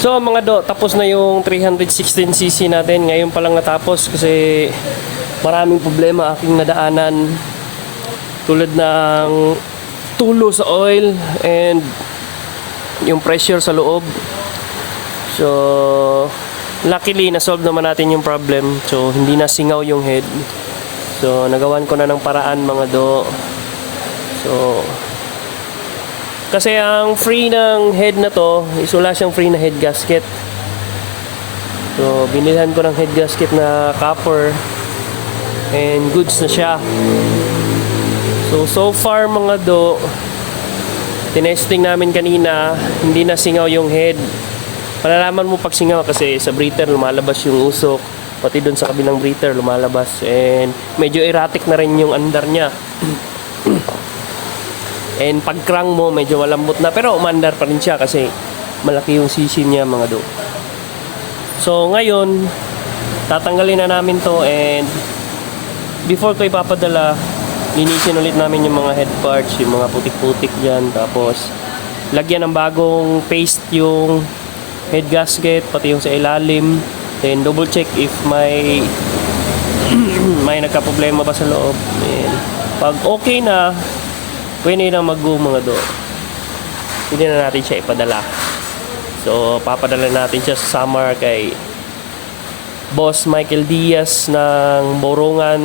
So mga do, tapos na yung 316cc natin. Ngayon pa lang natapos kasi maraming problema aking nadaanan. Tulad ng tulo sa oil and yung pressure sa loob. So, luckily, na-solve naman natin yung problem. So, hindi na singaw yung head. So, nagawan ko na ng paraan mga do. So, kasi ang free ng head na to, is wala siyang free na head gasket. So, binilhan ko ng head gasket na copper and goods na siya. So, so far mga do, tinesting namin kanina, hindi na singaw yung head. Malalaman mo pag singaw kasi sa breather lumalabas yung usok. Pati doon sa kabilang breather lumalabas. And medyo erratic na rin yung andar niya. And pag crank mo, medyo malambot na. Pero umandar pa rin siya kasi malaki yung sisi niya mga do. So ngayon, tatanggalin na namin to and before ko ipapadala, linisin ulit namin yung mga head parts, yung mga putik-putik dyan. Tapos, lagyan ng bagong paste yung head gasket, pati yung sa ilalim. Then, double check if may may nagka-problema ba sa loob. And, pag okay na, pwede na mag-go mga do. Pwede na natin siya ipadala. So, papadala natin siya sa summer kay Boss Michael Diaz ng Borongan.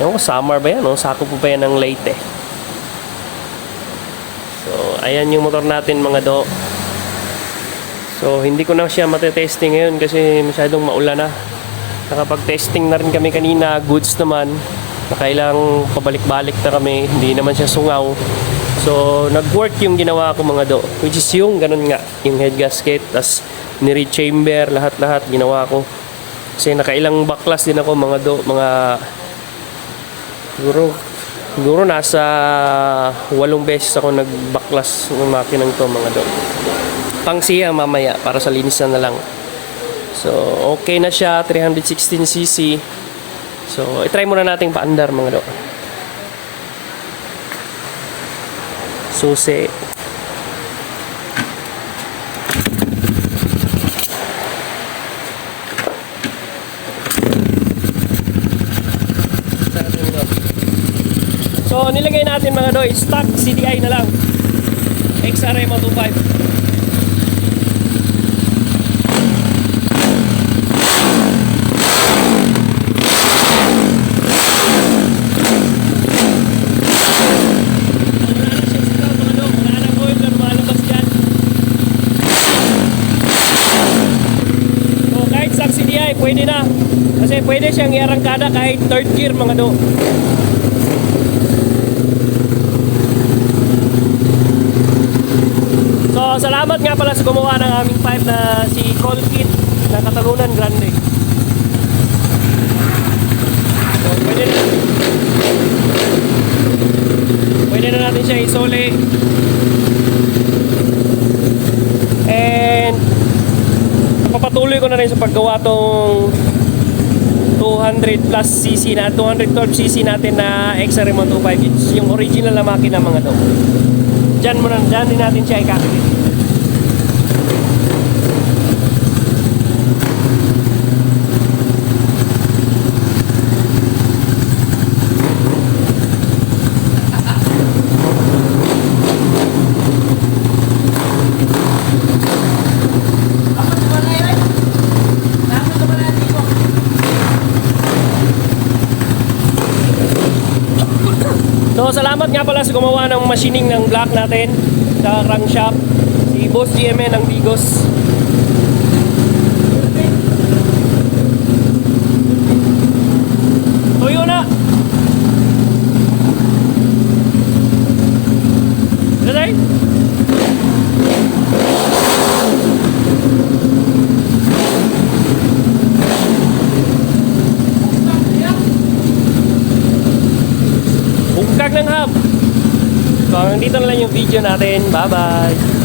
Ewan ko, summer ba yan? No? Sako po ba yan ng Leyte? So, ayan yung motor natin mga do. So, hindi ko na siya matetesting ngayon kasi masyadong maulan na. Nakapag-testing na rin kami kanina, goods naman. Nakailang pabalik-balik na kami, hindi naman siya sungaw. So, nag-work yung ginawa ko mga do. Which is yung ganun nga, yung head gasket, tas nire-chamber, lahat-lahat ginawa ko. Kasi nakailang baklas din ako mga do, mga siguro siguro nasa walong beses ako nagbaklas ng makinang to mga do. Pang siya mamaya para sa linisan na lang. So, okay na siya, 316cc. So, itry muna nating paandar mga do. Susi. So, nilagay natin mga do, stock CDI na lang. XRM 25. So kahit sa CDI, pwede na. Kasi pwede siyang iarangkada kahit third gear mga do. So salamat nga pala sa gumawa ng aming pipe na si Colkit na Katalunan Grande. So pwede na. Pwede na natin siya isole. And papatuloy ko na rin sa paggawa tong 200 plus cc na 212 cc natin na XRM 125 inch. Yung original na makina mga to. Dyan mo na dyan din natin siya ikakabit Salamat nga pala sa gumawa ng machining ng block natin sa crankshaft si Boss GMN ng Bigos. Tuyo na! Tayo? Ng hub. So hanggang dito na lang yung video natin. Bye-bye!